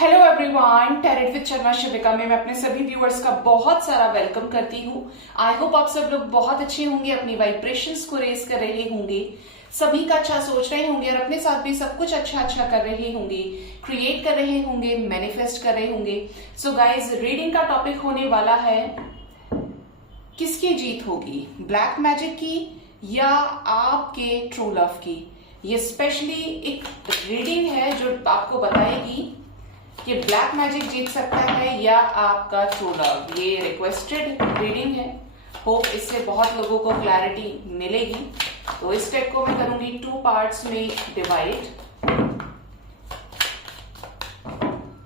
Hello everyone, tarot with Sharma Shivika में मैं अपने सभी व्यूअर्स का बहुत सारा वेलकम करती हूँ। आई होप आप सब लोग बहुत अच्छे होंगे, अपनी वाइब्रेशंस को रेज कर रहे होंगे, सभी का अच्छा सोच रहे होंगे और अपने साथ भी सब कुछ अच्छा कर रहे होंगे, क्रिएट कर रहे होंगे, मैनिफेस्ट कर रहे होंगे। सो गाइज, रीडिंग का टॉपिक होने वाला है किसकी जीत होगी, ब्लैक मैजिक की या आपके ट्रू लव की। ये स्पेशली एक रीडिंग है जो आपको बताएगी कि ब्लैक मैजिक जीत सकता है या आपका ट्रू लव। ये रिक्वेस्टेड रीडिंग है, होप इससे बहुत लोगों को क्लैरिटी मिलेगी। तो इस टेक को मैं करूंगी 2 पार्ट्स में डिवाइड,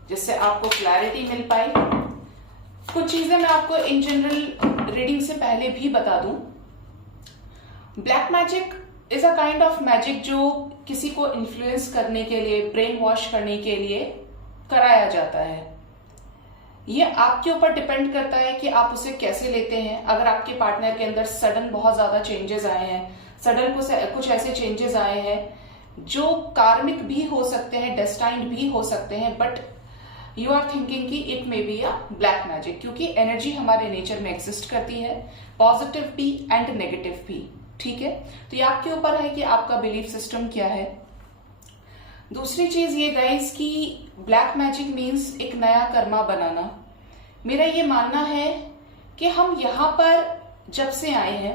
जिससे आपको क्लैरिटी मिल पाए। कुछ चीजें मैं आपको इन जनरल रीडिंग से पहले भी बता दूं। Black magic is a kind of magic जो किसी को इन्फ्लुएंस करने के लिए, ब्रेन वॉश करने के लिए कराया जाता है। ये आपके ऊपर डिपेंड करता है कि आप उसे कैसे लेते हैं। अगर आपके पार्टनर के अंदर सडन बहुत ज्यादा चेंजेस आए हैं, सडन कुछ ऐसे चेंजेस आए हैं जो कार्मिक भी हो सकते हैं, डेस्टाइन्ड भी हो सकते हैं, बट यू आर थिंकिंग कि it may be a black magic, क्योंकि एनर्जी हमारे नेचर में एग्जिस्ट करती है, पॉजिटिव भी एंड नेगेटिव भी। ठीक है, तो ये आपके ऊपर है कि आपका बिलीफ सिस्टम क्या है। दूसरी चीज ये गाइस कि ब्लैक मैजिक मीन्स एक नया कर्मा बनाना। मेरा ये मानना है कि हम यहाँ पर जब से आए हैं,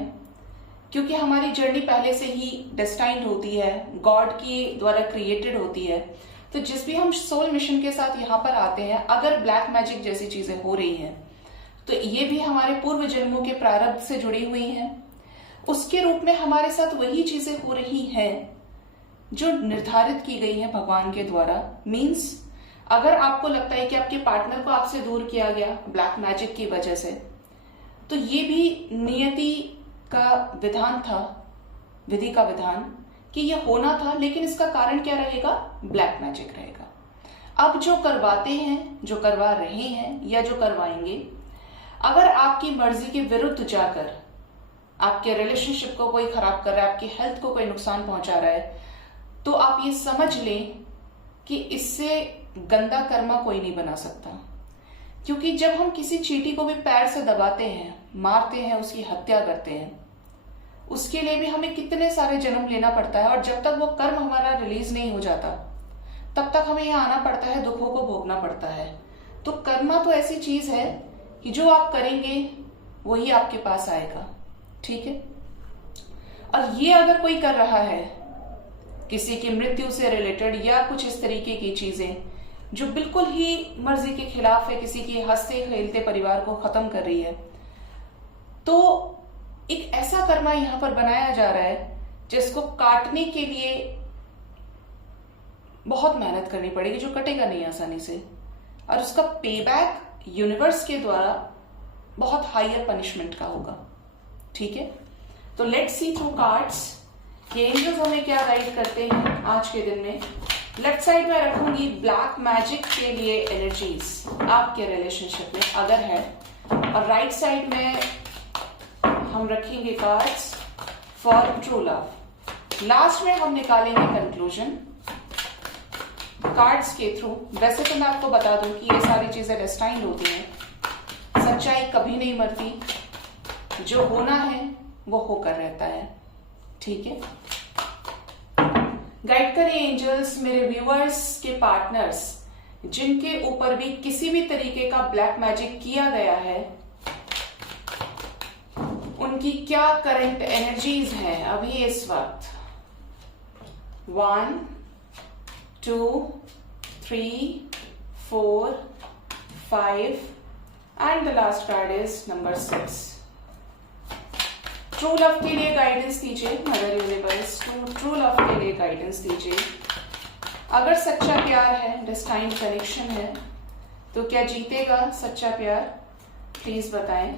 क्योंकि हमारी जर्नी पहले से ही डेस्टाइन्ड होती है, गॉड के द्वारा क्रिएटेड होती है, तो जिस भी हम सोल मिशन के साथ यहाँ पर आते हैं, अगर ब्लैक मैजिक जैसी चीजें हो रही हैं तो ये भी हमारे पूर्व जन्मों के प्रारब्ध से जुड़ी हुई हैं। उसके रूप में हमारे साथ वही चीजें हो रही हैं जो निर्धारित की गई है भगवान के द्वारा। मीन्स अगर आपको लगता है कि आपके पार्टनर को आपसे दूर किया गया ब्लैक मैजिक की वजह से, तो ये भी नियति का विधान था, विधि का विधान कि ये होना था, लेकिन इसका कारण क्या रहेगा? ब्लैक मैजिक रहेगा। अब जो करवाते हैं, जो करवा रहे हैं या जो करवाएंगे, अगर आपकी मर्जी के विरुद्ध जाकर आपके रिलेशनशिप को कोई खराब कर रहा है, आपकी हेल्थ को कोई नुकसान पहुंचा रहा है, तो आप ये समझ लें कि इससे गंदा कर्मा कोई नहीं बना सकता। क्योंकि जब हम किसी चींटी को भी पैर से दबाते हैं, मारते हैं, उसकी हत्या करते हैं, उसके लिए भी हमें कितने सारे जन्म लेना पड़ता है, और जब तक वो कर्म हमारा रिलीज नहीं हो जाता तब तक हमें यहाँ आना पड़ता है, दुखों को भोगना पड़ता है। तो कर्मा तो ऐसी चीज है कि जो आप करेंगे वही आपके पास आएगा। ठीक है, और ये अगर कोई कर रहा है किसी की मृत्यु से रिलेटेड या कुछ इस तरीके की चीजें जो बिल्कुल ही मर्जी के खिलाफ है, किसी की हंसते खेलते परिवार को खत्म कर रही है, तो एक ऐसा कर्मा यहां पर बनाया जा रहा है जिसको काटने के लिए बहुत मेहनत करनी पड़ेगी, जो कटेगा नहीं आसानी से, और उसका पेबैक यूनिवर्स के द्वारा बहुत हायर पनिशमेंट का होगा। ठीक है, तो लेट्स सी थ्रू कार्ड्स कि एंजल्स हमें क्या गाइड करते हैं आज के दिन में। लेफ्ट साइड में रखूंगी ब्लैक मैजिक के लिए एनर्जीज आपके रिलेशनशिप में अगर है, और राइट साइड में हम रखेंगे cards for true love. Last में हम निकालेंगे कंक्लूजन कार्ड्स के थ्रू। वैसे तो मैं आपको बता दूं कि ये सारी चीजें डेस्टाइन्ड होती हैं, सच्चाई कभी नहीं मरती, जो होना है वो होकर रहता है। ठीक है, गाइड करिए एंजल्स मेरे व्यूअर्स के पार्टनर्स जिनके ऊपर भी किसी भी तरीके का ब्लैक मैजिक किया गया है, उनकी क्या करंट एनर्जीज हैं अभी इस वक्त। 1 2 3 4 5 and the last card is number 6। True love के लिए गाइडेंस दीजिए मदर यूनिवर्स, ट्रू लव के लिए गाइडेंस दीजिए। अगर सच्चा प्यार है, डेस्टाइन्ड कनेक्शन है, तो क्या जीतेगा सच्चा प्यार? प्लीज बताएं।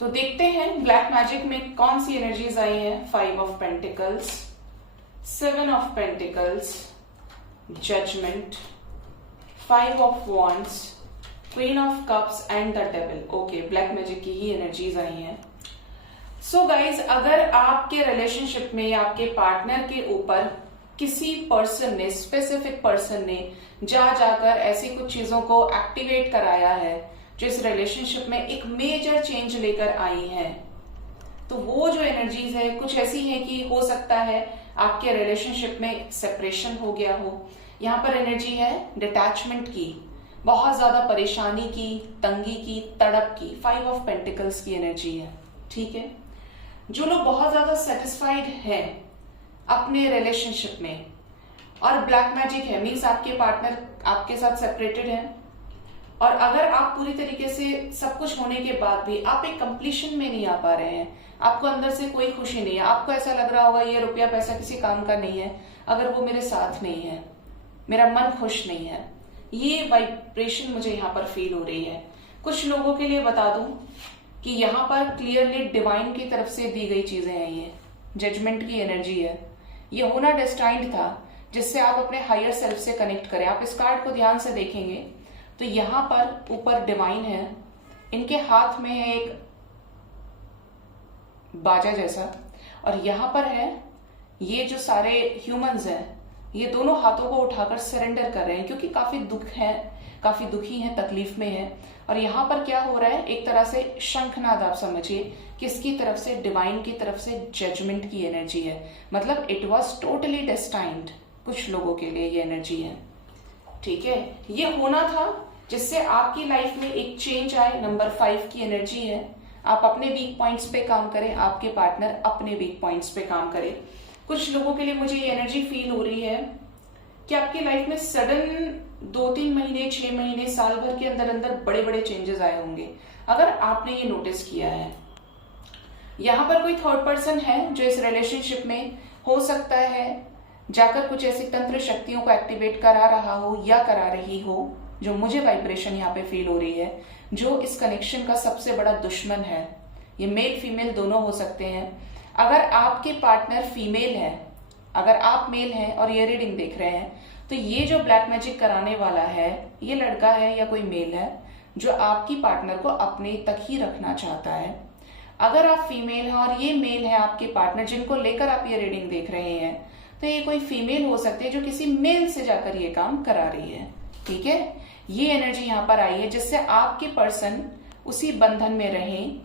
तो देखते हैं ब्लैक मैजिक में कौन सी एनर्जीज आई हैं। 5 of pentacles, 7 of Pentacles, Judgment, 5 of Wands, queen of cups and the devil. Okay, black magic की ही एनर्जीज आई हैं। सो गाइज, अगर आपके रिलेशनशिप में या आपके पार्टनर के ऊपर किसी पर्सन ने, स्पेसिफिक पर्सन ने जाकर ऐसी कुछ चीजों को एक्टिवेट कराया है जो इस रिलेशनशिप में एक मेजर चेंज लेकर आई है, तो वो जो एनर्जीज है कुछ ऐसी है कि हो सकता है आपके रिलेशनशिप में सेपरेशन हो गया हो। यहाँ पर एनर्जी है डिटैचमेंट की, बहुत ज्यादा परेशानी की, तंगी की, तड़प की। 5 ऑफ पेंटिकल्स की एनर्जी है। ठीक है, जो लोग बहुत ज्यादा सेटिस्फाइड हैं अपने रिलेशनशिप में और ब्लैक मैजिक है, मीन्स आपके पार्टनर आपके साथ सेपरेटेड है, और अगर आप पूरी तरीके से सब कुछ होने के बाद भी आप एक कंप्लीशन में नहीं आ पा रहे हैं, आपको अंदर से कोई खुशी नहीं है, आपको ऐसा लग रहा होगा ये रुपया पैसा किसी काम का नहीं है अगर वो मेरे साथ नहीं है, मेरा मन खुश नहीं है, ये वाइब्रेशन मुझे यहाँ पर फील हो रही है। कुछ लोगों के लिए बता दूं कि यहाँ पर क्लियरली डिवाइन की तरफ से दी गई चीजें हैं, ये जजमेंट की एनर्जी है, ये होना डेस्टाइन्ड था जिससे आप अपने हायर सेल्फ से कनेक्ट करें। आप इस कार्ड को ध्यान से देखेंगे तो यहाँ पर ऊपर डिवाइन है, इनके हाथ में है एक बाजा जैसा, और यहाँ पर है ये जो सारे ह्यूमंस हैं ये दोनों हाथों को उठाकर सरेंडर कर रहे हैं क्योंकि काफी दुख है, काफी दुखी है, तकलीफ में है। और यहाँ पर क्या हो रहा है, एक तरह से शंखनाद आप समझिए, किसकी तरफ से, डिवाइन की तरफ से जजमेंट की एनर्जी है। मतलब इट वॉज टोटली डेस्टाइन्ड, कुछ लोगों के लिए ये एनर्जी है। ठीक है, ये होना था जिससे आपकी लाइफ में एक चेंज आए। नंबर 5 की एनर्जी है, आप अपने वीक पॉइंट्स पे काम करें, आपके पार्टनर अपने वीक पॉइंट्स पे काम करे। कुछ लोगों के लिए मुझे ये एनर्जी फील हो रही है कि आपकी लाइफ में सडन 2-3 महीने, 6 महीने, साल भर के अंदर अंदर बड़े बड़े चेंजेस आए होंगे, अगर आपने ये नोटिस किया है। यहाँ पर कोई थर्ड पर्सन है जो इस रिलेशनशिप में हो सकता है जाकर कुछ ऐसी तंत्र शक्तियों को एक्टिवेट करा रहा हो या करा रही हो, जो मुझे वाइब्रेशन यहाँ पे फील हो रही है, जो इस कनेक्शन का सबसे बड़ा दुश्मन है। ये मेल फीमेल दोनों हो सकते हैं। अगर आपके पार्टनर फीमेल है, अगर आप मेल हैं और ये रीडिंग देख रहे हैं, तो ये जो ब्लैक मैजिक कराने वाला है ये लड़का है या कोई मेल है जो आपकी पार्टनर को अपने तक ही रखना चाहता है। अगर आप फीमेल हैं और ये मेल है आपके पार्टनर जिनको लेकर आप ये रीडिंग देख रहे हैं, तो ये कोई फीमेल हो सकती है जो किसी मेल से जाकर ये काम करा रही है। ठीक है, ये एनर्जी यहाँ पर आई है जिससे आपके पर्सन उसी बंधन में रहें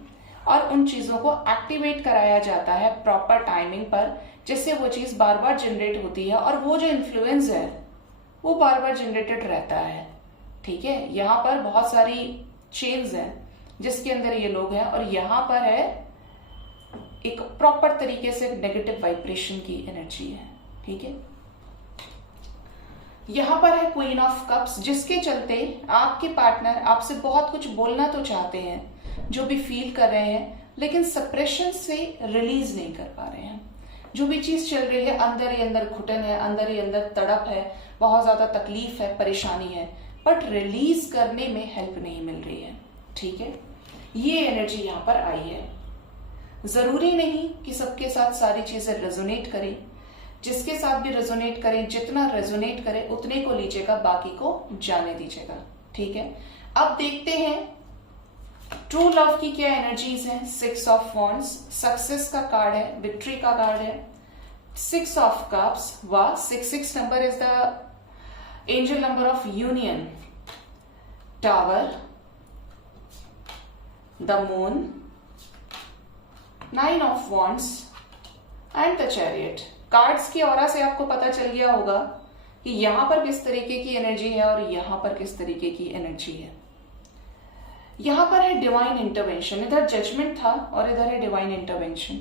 और उन चीजों को एक्टिवेट कराया जाता है प्रॉपर टाइमिंग पर, जिससे वो चीज बार बार जनरेट होती है और वो जो इन्फ्लुएंस है वो बार बार जनरेटेड रहता है। ठीक है, यहाँ पर बहुत सारी चेन्स हैं जिसके अंदर ये लोग हैं, और यहाँ पर है एक प्रॉपर तरीके से नेगेटिव वाइब्रेशन की एनर्जी है। ठीक है, यहाँ पर है क्वीन ऑफ कप्स, जिसके चलते आपके पार्टनर आपसे बहुत कुछ बोलना तो चाहते हैं, जो भी फील कर रहे हैं, लेकिन सप्रेशन से रिलीज नहीं कर पा रहे हैं। जो भी चीज चल रही है अंदर ही अंदर घुटन है, अंदर ही अंदर तड़प है, बहुत ज्यादा तकलीफ है, परेशानी है, बट रिलीज करने में हेल्प नहीं मिल रही है। ठीक है, ये एनर्जी यहाँ पर आई है। जरूरी नहीं कि सबके साथ सारी चीजें रेजोनेट करें, जिसके साथ भी रेजोनेट करें, जितना रेजोनेट करें उतने को लीजिएगा, बाकी को जाने दीजिएगा। ठीक है, अब देखते हैं ट्रू लव की क्या एनर्जीज हैं। 6 ऑफ वॉन्ड्स सक्सेस का कार्ड है, विक्ट्री का कार्ड है। 6 ऑफ कप्स, वाह, 6 number is the angel number of union, tower, the moon, 9 of wands and the chariot. Cards की ऑरा से आपको पता चल गया होगा कि यहां पर किस तरीके की एनर्जी है और यहां पर किस तरीके की एनर्जी है। यहां पर है डिवाइन इंटरवेंशन, इधर जजमेंट था और इधर है डिवाइन इंटरवेंशन।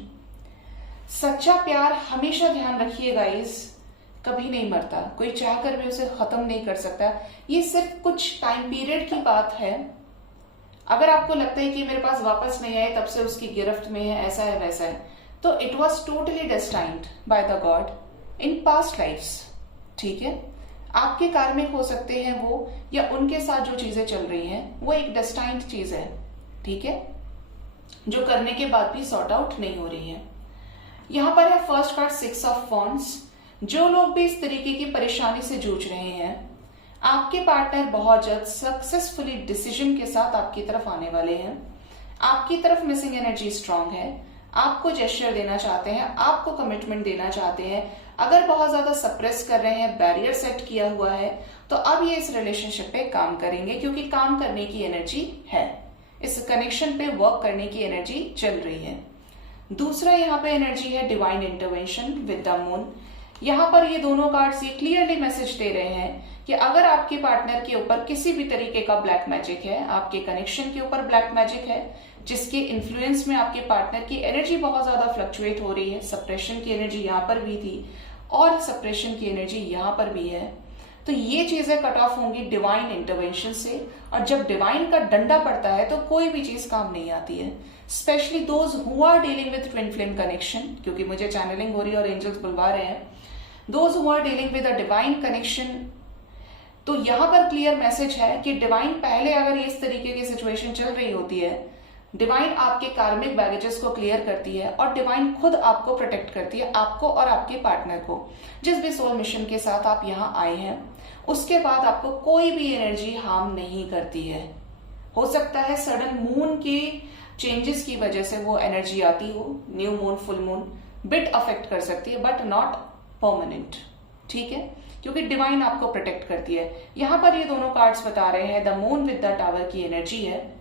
सच्चा प्यार हमेशा ध्यान रखिए गाइस, कभी नहीं मरता, कोई चाहकर भी उसे खत्म नहीं कर सकता। ये सिर्फ कुछ टाइम पीरियड की बात है। अगर आपको लगता है कि मेरे पास वापस नहीं आए, तब से उसकी गिरफ्त में है, ऐसा है वैसा है, तो it was totally destined by the god in past lives. ठीक है, आपके कार्मिक हो सकते हैं वो, या उनके साथ जो चीजें चल रही हैं वो एक डेस्टाइन्ड चीज है। ठीक है, जो करने के बाद भी सॉर्ट आउट नहीं हो रही है। यहां पर है फर्स्ट कार्ड 6 ऑफ वॉन्ड्स। जो लोग भी इस तरीके की परेशानी से जूझ रहे हैं, आपके पार्टनर बहुत जल्द सक्सेसफुली डिसीजन के साथ आपकी तरफ आने वाले हैं। आपकी तरफ मिसिंग एनर्जी स्ट्रांग है, आपको जेस्चर देना चाहते हैं, आपको कमिटमेंट देना चाहते हैं। अगर बहुत ज्यादा सप्रेस कर रहे हैं, बैरियर सेट किया हुआ है, तो अब ये इस रिलेशनशिप पे काम करेंगे, क्योंकि काम करने की एनर्जी है, इस कनेक्शन पे वर्क करने की एनर्जी चल रही है। दूसरा यहाँ पे एनर्जी है divine intervention with the moon. यहाँ पर ये दोनों कार्ड्स ये क्लियरली मैसेज दे रहे हैं कि अगर आपके पार्टनर के ऊपर किसी भी तरीके का ब्लैक मैजिक है, आपके कनेक्शन के ऊपर ब्लैक मैजिक है, जिसके इन्फ्लुएंस में आपके पार्टनर की एनर्जी बहुत ज्यादा फ्लक्चुएट हो रही है, सप्रेशन की एनर्जी यहाँ पर भी थी और सप्रेशन की एनर्जी यहाँ पर भी है, तो ये चीजें कट ऑफ होंगी डिवाइन इंटरवेंशन से। और जब डिवाइन का डंडा पड़ता है तो कोई भी चीज काम नहीं आती है, specially those who are dealing with twin flame connection, क्योंकि मुझे चैनलिंग हो रही है और एंजल्स बुलवा रहे हैं, those who are dealing with a divine connection. तो यहां पर क्लियर मैसेज है कि डिवाइन पहले अगर इस तरीके की सिचुएशन चल रही होती है, डिवाइन आपके कार्मिक बैगेजेस को क्लियर करती है और डिवाइन खुद आपको प्रोटेक्ट करती है, आपको और आपके पार्टनर को। जिस भी सोल मिशन के साथ आप यहाँ आए हैं, उसके बाद आपको कोई भी एनर्जी हार्म नहीं करती है। हो सकता है सडन मून के चेंजेस की वजह से वो एनर्जी आती हो, new moon, full moon bit affect कर सकती है, बट नॉट परमानेंट, ठीक है, क्योंकि डिवाइन आपको प्रोटेक्ट करती है। यहां पर ये दोनों कार्ड्स बता रहे हैं, the moon with the tower की एनर्जी है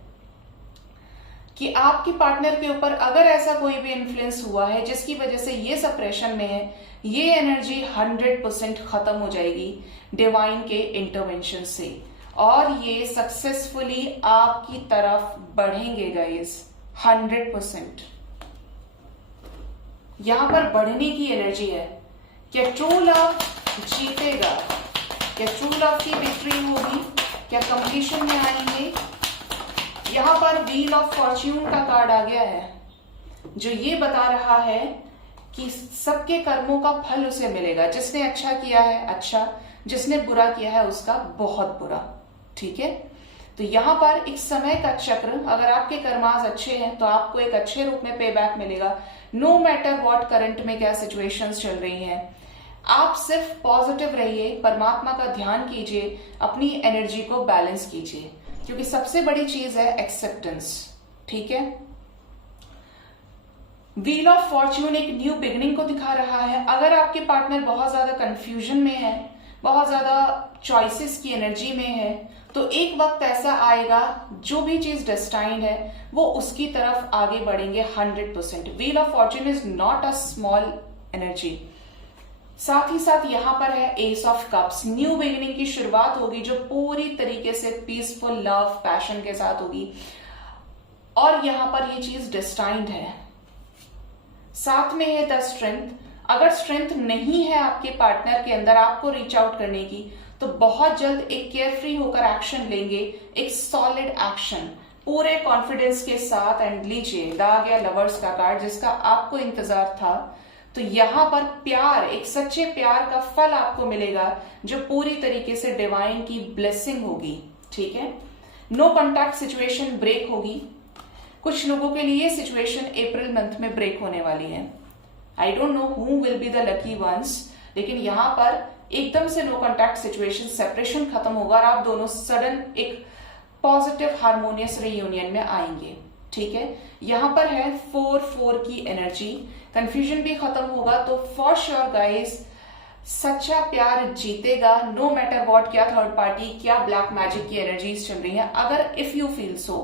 कि आपके पार्टनर के ऊपर अगर ऐसा कोई भी इन्फ्लुएंस हुआ है जिसकी वजह से ये सप्रेशन में है, ये एनर्जी 100% खत्म हो जाएगी डिवाइन के इंटरवेंशन से, और ये सक्सेसफुली आपकी तरफ बढ़ेंगे गाइस 100%। यहां पर बढ़ने की एनर्जी है। क्या ट्रू लव जीतेगा? क्या ट्रू लव की विक्ट्री होगी? क्या कंप्लीशन में आएंगे? यहां पर व्हील ऑफ फॉर्च्यून का कार्ड आ गया है, जो ये बता रहा है कि सबके कर्मों का फल उसे मिलेगा। जिसने अच्छा किया है अच्छा, जिसने बुरा किया है उसका बहुत बुरा, ठीक है। तो यहां पर एक समय का चक्र, अगर आपके कर्मास अच्छे हैं तो आपको एक अच्छे रूप में पे बैक मिलेगा, नो मैटर व्हाट करंट में क्या सिचुएशंस चल रही हैं। आप सिर्फ पॉजिटिव रहिए, परमात्मा का ध्यान कीजिए, अपनी एनर्जी को बैलेंस कीजिए, क्योंकि सबसे बड़ी चीज है एक्सेप्टेंस, ठीक है। व्हील ऑफ फॉर्च्यून एक न्यू बिगिनिंग को दिखा रहा है। अगर आपके पार्टनर बहुत ज्यादा कंफ्यूजन में है, बहुत ज्यादा चॉइसेस की एनर्जी में है, तो एक वक्त ऐसा आएगा जो भी चीज डेस्टाइन्ड है वो उसकी तरफ आगे बढ़ेंगे 100%। Wheel of Fortune is not a small energy. साथ ही साथ यहां पर है S of cups, new beginning की शुरुआत होगी जो पूरी तरीके से पीसफुल लव पैशन के साथ होगी, और यहां पर ये चीज डेस्टाइन्ड है। साथ में है द स्ट्रेंथ। अगर स्ट्रेंथ नहीं है आपके पार्टनर के अंदर आपको रीच आउट करने की, तो बहुत जल्द एक केयरफ्री होकर एक्शन लेंगे, एक सॉलिड एक्शन पूरे कॉन्फिडेंस के साथ। एंड लीजिए आ गया लवर्स का कार्ड, जिसका आपको इंतजार था। तो यहां पर प्यार, एक सच्चे प्यार का फल आपको मिलेगा, जो पूरी तरीके से डिवाइन की ब्लेसिंग होगी, ठीक है। नो कॉन्टैक्ट सिचुएशन ब्रेक होगी। कुछ लोगों के लिए सिचुएशन अप्रैल मंथ में ब्रेक होने वाली है। I don't know who will be the lucky ones, लेकिन यहां पर एकदम से नो कॉन्टैक्ट सिचुएशन, सेपरेशन खत्म होगा और आप दोनों सडन एक पॉजिटिव हार्मोनियस रियूनियन में आएंगे, ठीक है। यहां पर है 4-4 की एनर्जी, कंफ्यूजन भी खत्म होगा। तो फॉर श्योर गाइस, सच्चा प्यार जीतेगा, नो मैटर व्हाट, क्या थर्ड पार्टी, क्या ब्लैक मैजिक की एनर्जीज चल रही है, अगर if you feel so.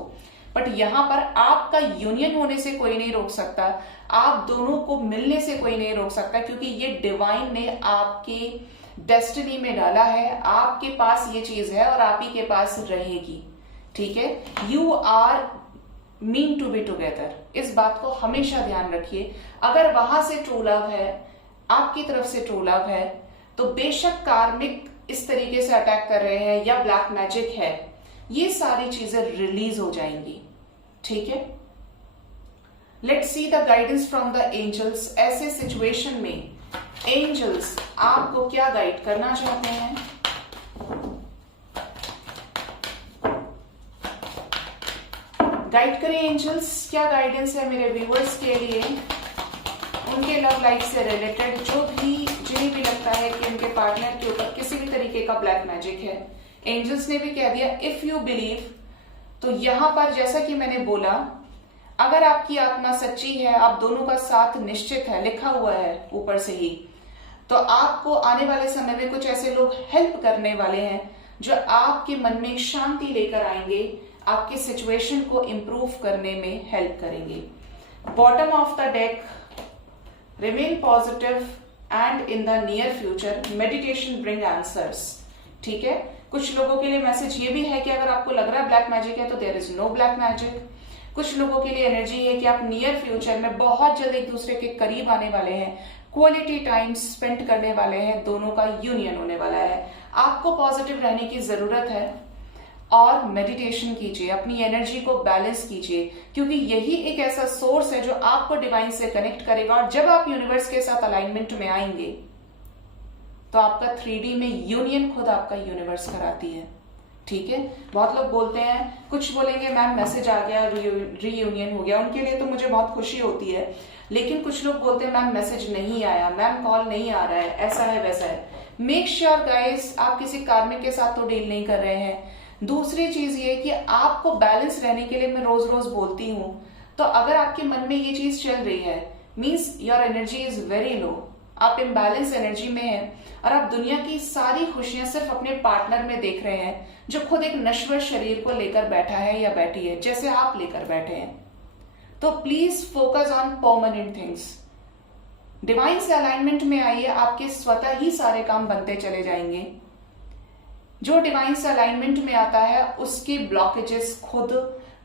But यहां पर आपका यूनियन होने से कोई नहीं रोक सकता, आप दोनों को मिलने से कोई नहीं रोक सकता, क्योंकि ये डिवाइन ने आपके डेस्टिनी में डाला है। आपके पास ये चीज है और आप ही के पास रहेगी, ठीक है। You are meant to be together, इस बात को हमेशा ध्यान रखिए। अगर वहां से ट्रू लव है, आपकी तरफ से ट्रू लव है, तो बेशक कार्मिक इस तरीके से अटैक कर रहे हैं या ब्लैक मैजिक है, ये सारी चीजें रिलीज हो जाएंगी, ठीक है। Let's see the guidance from the angels. ऐसे सिचुएशन में एंजल्स आपको क्या गाइड करना चाहते हैं? गाइड करें एंजल्स, क्या गाइडेंस है मेरे व्यूअर्स के लिए, उनके लव लाइफ से रिलेटेड, जो भी जिन्हें भी लगता है कि उनके पार्टनर के ऊपर किसी भी तरीके का ब्लैक मैजिक है, एंजल्स ने भी कह दिया इफ यू बिलीव। तो यहां पर जैसा कि मैंने बोला, अगर आपकी आत्मा सच्ची है, आप दोनों का साथ निश्चित है, लिखा हुआ है ऊपर से ही, तो आपको आने वाले समय में कुछ ऐसे लोग हेल्प करने वाले हैं जो आपके मन में एक शांति लेकर आएंगे, आपकी सिचुएशन को इंप्रूव करने में हेल्प करेंगे। Bottom of the deck, remain positive and in the near future meditation bring answers. ठीक है, कुछ लोगों के लिए मैसेज ये भी है कि अगर आपको लग रहा है ब्लैक मैजिक है तो there is no black magic. कुछ लोगों के लिए एनर्जी है कि आप नियर फ्यूचर में बहुत जल्द एक दूसरे के करीब आने वाले हैं, क्वालिटी टाइम स्पेंड करने वाले हैं, दोनों का यूनियन होने वाला है। आपको पॉजिटिव रहने की जरूरत है और मेडिटेशन कीजिए, अपनी एनर्जी को बैलेंस कीजिए, क्योंकि यही एक ऐसा सोर्स है जो आपको डिवाइन से कनेक्ट करेगा। और जब आप यूनिवर्स के साथ अलाइनमेंट में आएंगे तो आपका 3D में यूनियन खुद आपका यूनिवर्स कराती है। ठीक है, बहुत लोग बोलते हैं, कुछ बोलेंगे मैम मैसेज आ गया, रीयूनियन हो गया, उनके लिए तो मुझे बहुत खुशी होती है। लेकिन कुछ लोग बोलते हैं मैम मैसेज नहीं आया, मैम कॉल नहीं आ रहा है, ऐसा है वैसा है। मेक श्योर गाइस, आप किसी कार्मिक के साथ तो डील नहीं कर रहे हैं। दूसरी चीज ये कि आपको बैलेंस रहने के लिए मैं रोज रोज बोलती हूं, तो अगर आपके मन में ये चीज चल रही है, means your energy is very low, आप इम्बैलेंस एनर्जी में हैं और आप दुनिया की सारी खुशियां सिर्फ अपने पार्टनर में देख रहे हैं, जो खुद एक नश्वर शरीर को लेकर बैठा है या बैठी है, जैसे आप लेकर बैठे हैं। तो please focus on permanent things. Divine से अलाइनमेंट में आइए, आपके स्वतः ही सारे काम बनते चले जाएंगे। जो डिवाइन से अलाइनमेंट में आता है उसके ब्लॉकेजेस खुद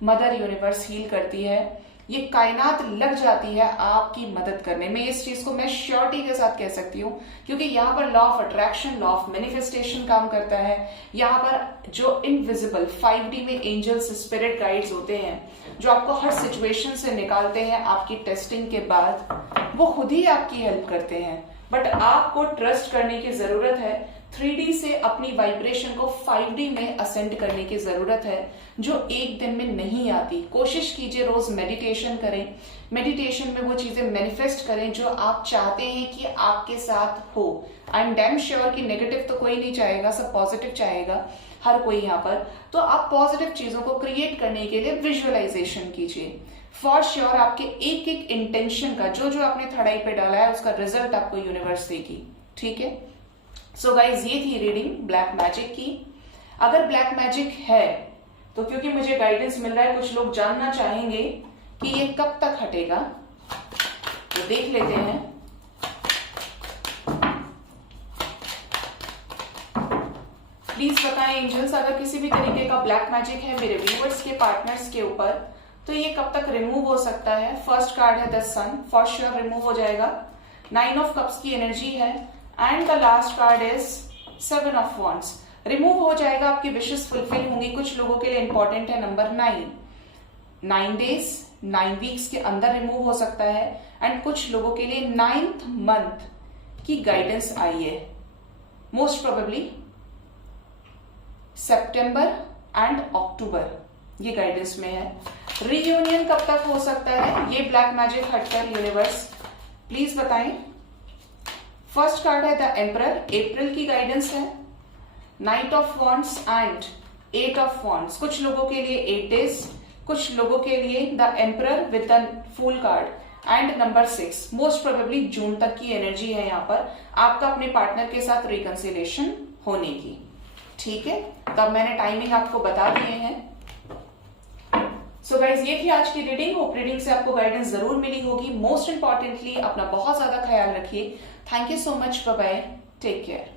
मदर यूनिवर्स हील करती है। ये कायनात लग जाती है आपकी मदद करने में। इस चीज को मैं श्योरिटी के साथ कह सकती हूँ, क्योंकि यहाँ पर law of attraction, law of manifestation काम करता है। यहाँ पर जो इनविजिबल 5D में एंजल्स, स्पिरिट गाइड्स होते हैं, जो आपको हर सिचुएशन से निकालते हैं आपकी टेस्टिंग के बाद, वो खुद ही आपकी हेल्प करते हैं। बट आपको ट्रस्ट करने की जरूरत है, 3D से अपनी वाइब्रेशन को 5D में असेंड करने की जरूरत है, जो एक दिन में नहीं आती। कोशिश कीजिए रोज मेडिटेशन करें, मेडिटेशन में वो चीजें मैनिफेस्ट करें जो आप चाहते हैं कि आपके साथ हो। आई एम डैम श्योर कि नेगेटिव तो कोई नहीं चाहेगा, सब पॉजिटिव चाहेगा हर कोई यहाँ पर। तो आप पॉजिटिव चीजों को क्रिएट करने के लिए विजुअलाइजेशन कीजिए। फॉर श्योर आपके एक एक इंटेंशन का, जो जो आपने थर्ड आई पे डाला है, उसका रिजल्ट आपको यूनिवर्स देगी। ठीक है, सो गाइज ये थी रीडिंग ब्लैक मैजिक की। अगर ब्लैक मैजिक है तो क्योंकि मुझे गाइडेंस मिल रहा है, कुछ लोग जानना चाहेंगे कि ये कब तक हटेगा, तो देख लेते हैं। प्लीज बताएं एंजल्स, अगर किसी भी तरीके का ब्लैक मैजिक है मेरे व्यूअर्स के, पार्टनर्स के ऊपर, तो ये कब तक रिमूव हो सकता है। फर्स्ट कार्ड है the sun, for sure remove हो जाएगा। 9 ऑफ कप्स की एनर्जी है and the last card is 7 of wands. Remove हो जाएगा, आपकी विशेस फुलफिल होंगी। कुछ लोगों के लिए इंपॉर्टेंट है नंबर 9 डेज 9 वीक्स के अंदर रिमूव हो सकता है। एंड कुछ लोगों के लिए 9th मंथ की गाइडेंस आई है, most probably September and October, ये गाइडेंस में है। रीयूनियन कब तक हो सकता है ये ब्लैक मैजिक हटकर यूनिवर्स, प्लीज बताएं। फर्स्ट कार्ड है द एम्परर, अप्रैल की गाइडेंस है। 9 of wands and 8 of wands, कुछ लोगों के लिए 8 डेज, कुछ लोगों के लिए the emperor with the fool card and number 6, most probably June तक की एनर्जी है यहाँ पर आपका अपने पार्टनर के साथ रिकंसिलिएशन होने की। ठीक है, तब मैंने टाइमिंग आपको बता दिए हैं। सो गाइज ये थी आज की रीडिंग। होप रीडिंग से आपको गाइडेंस जरूर मिली होगी। मोस्ट इंपॉर्टेंटली अपना बहुत ज्यादा ख्याल रखिए। Thank you so much, bye bye, take care.